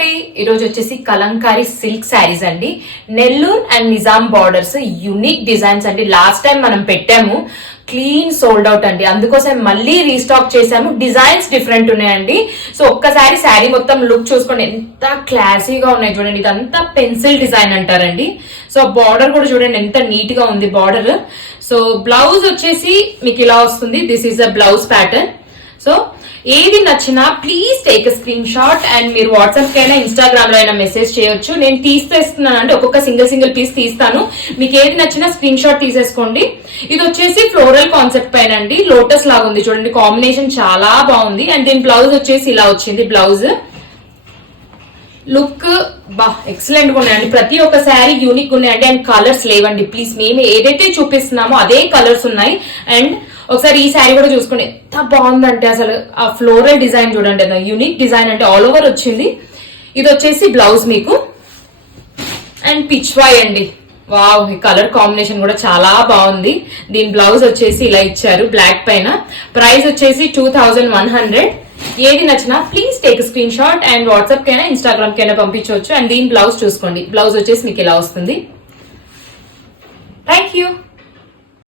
అండి, ఈరోజు వచ్చేసి కలంకారీ సిల్క్ శారీస్ అండి. Nellore and Nizam borders unique designs అండి. లాస్ట్ టైం మనం పెట్టాము, క్లీన్ సోల్డ్ అవుట్ అండి. అందుకోసం మళ్ళీ రీస్టాక్ చేసాము. డిజైన్స్ డిఫరెంట్ ఉన్నాయండి. సో ఒక్కసారి శారీ మొత్తం లుక్ చూసుకోండి, ఎంత క్లాసీగా ఉన్నాయి చూడండి. ఇదంతా పెన్సిల్ డిజైన్ అంటారండి. సో బార్డర్ కూడా చూడండి ఎంత నీట్ గా ఉంది బార్డర్. సో బ్లౌజ్ వచ్చేసి మీకు ఇలా వస్తుంది. This is a blouse pattern. So ఏది నచ్చినా please take a screen shot and మీరు వాట్సాప్ కైనా ఇన్స్టాగ్రామ్ లో అయినా మెసేజ్ చేయొచ్చు. నేను తీసేస్తున్నాను అంటే ఒక్కొక్క సింగిల్ పీస్ తీస్తాను. మీకు ఏది నచ్చినా స్క్రీన్ షాట్ తీసేసుకోండి. ఇది వచ్చేసి ఫ్లోరల్ కాన్సెప్ట్ పైన అండి, లోటస్ లాగా ఉంది చూడండి. కాంబినేషన్ చాలా బాగుంది. అండ్ దీని బ్లౌజ్ వచ్చేసి ఇలా వచ్చింది. బ్లౌజ్ లుక్ ఎక్సలెంట్ గా ఉన్నాయండి. ప్రతి ఒక్క శారీ యూనిక్ ఉన్నాయండి. అండ్ కలర్స్ లేవండి ప్లీజ్. మేము ఏదైతే చూపిస్తున్నామో అదే కలర్స్ ఉన్నాయి. అండ్ ఒకసారి ఈ శారీ కూడా చూసుకోండి, ఎంత బాగుందంటే అసలు ఆ ఫ్లోరల్ డిజైన్ చూడండి, యూనిక్ డిజైన్ అంటే ఆల్ ఓవర్ వచ్చింది. ఇది వచ్చేసి బ్లౌజ్ మీకు. అండ్ పిచ్వాయ్ అండి, వావ్, ఈ కలర్ కాంబినేషన్ కూడా చాలా బాగుంది. దీని బ్లౌజ్ వచ్చేసి ఇలా ఇచ్చారు బ్లాక్ పైన. ప్రైస్ వచ్చేసి 2100. ఏది నచ్చినా please take screen shot and WhatsApp కైనా ఇన్స్టాగ్రామ్ కైనా పంపించవచ్చు. అండ్ దీని బ్లౌజ్ చూసుకోండి. బ్లౌజ్ వచ్చేసి మీకు ఇలా వస్తుంది. Thank you.